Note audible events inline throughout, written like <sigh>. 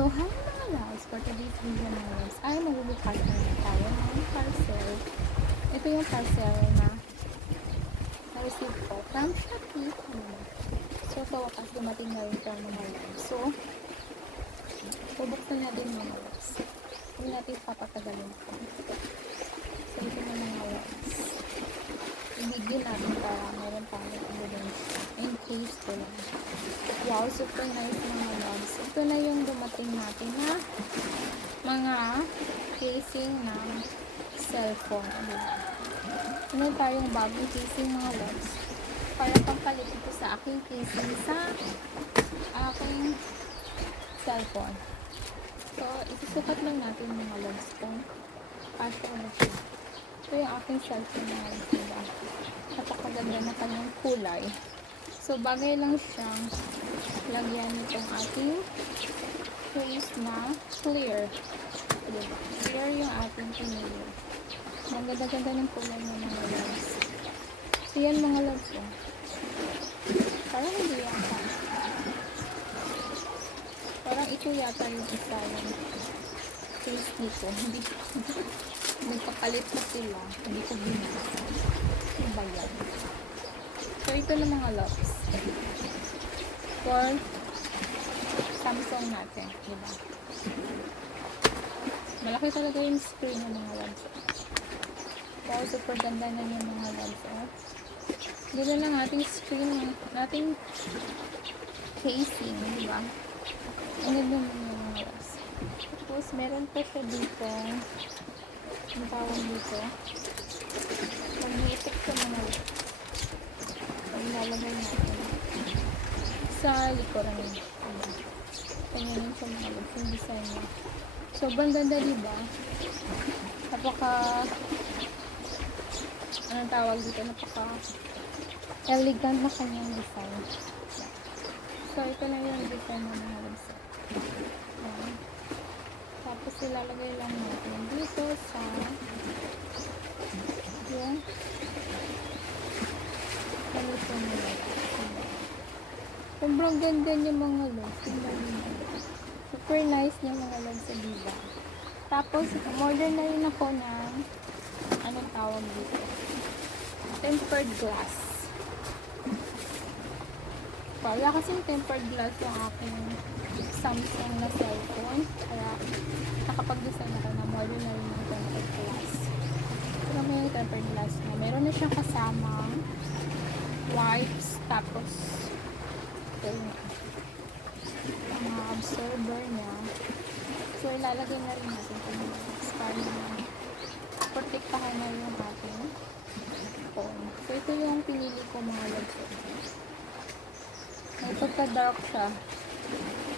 So, hi mga loves! For today's video mga loves, ay magbubukas na naman tayo ng parcel. Ito yung parcel na na-receive ko from Shopee. So, sa wakas dumating na rin siya mga loves. So, bubuksan natin mga loves. Hindi natin papatagalin pa. So, ito na mga loves. Ibigin natin para meron tayong ebidensya. In case ko lang. Wow, super nice mga loves. Ito na yung dumating natin na mga casing ng cellphone. Ano tayong bagong casing mga loves. Para pampalit ito sa aking casing sa aking cellphone. So, isusukat lang natin mga loves kung kasya na. Ito yung aking cellphone mga loves. Diba? Napakaganda na kanyang kulay. So, bagay lang siyang lagyan nitong ating face na clear. Diba? Clear yung ating pinili. Ang ganda-ganda ng kulay ng mga loves. So, yan mga loves ko. Parang hindi yata. Parang ito yata yung isa yung face nito. Hindi <laughs> nagpapalit pa sila. Hindi ko binasa. So, ito na mga loves. For Samsung natin. Diba? Malaki talaga yung screen ng mga loves. Wow, super ganda na yung mga loves. Oh. Ganda lang ating screen, nating casing, diba? Ang ganda yung mga loves. Tapos, meron pa siya dito. Ang tawag dito. Mag-iitik sa mga loves. Ang lalagay natin sa likuran niya. Tingnan sa mga yung design niya. Sobrang ganda, diba? Napaka anong tawag dito? Napaka elegant na kanyang design. So, ito na yung design ng mga loves. Ayan. Tapos, ilalagay lang natin dito sa yung ganito nila. Sobrang ganda niya mga niyo. Super nice niya mga loves sa diba. Tapos, umorder na rin ako ng anong tawag dito? Tempered glass. Wala kasing tempered glass yung aking Samsung na cellphone. Kaya, nakapag-design ako na order na rin ng tempered glass. Naman yung tempered glass niya. Meron na siyang kasamang wipes. Tapos, ito yung mga absorber niya. So, ilalagay na rin natin ito mga para protektahan na yung ating phone. So, ito yung pinili ko mga logs. May pagka-dark siya.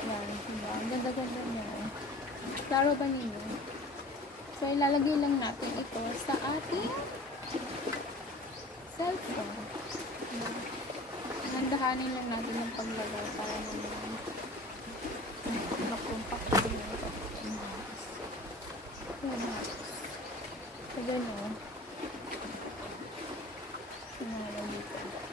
Yan, diba? Ang ganda-ganda niya. Klaro ba ninyo? So, ilalagay lang natin ito sa ating cellphone dahan-dahanin lang natin ang paglagay para naman makumpak ko na ito. Lumas. Sa gano'n. Pinangalan.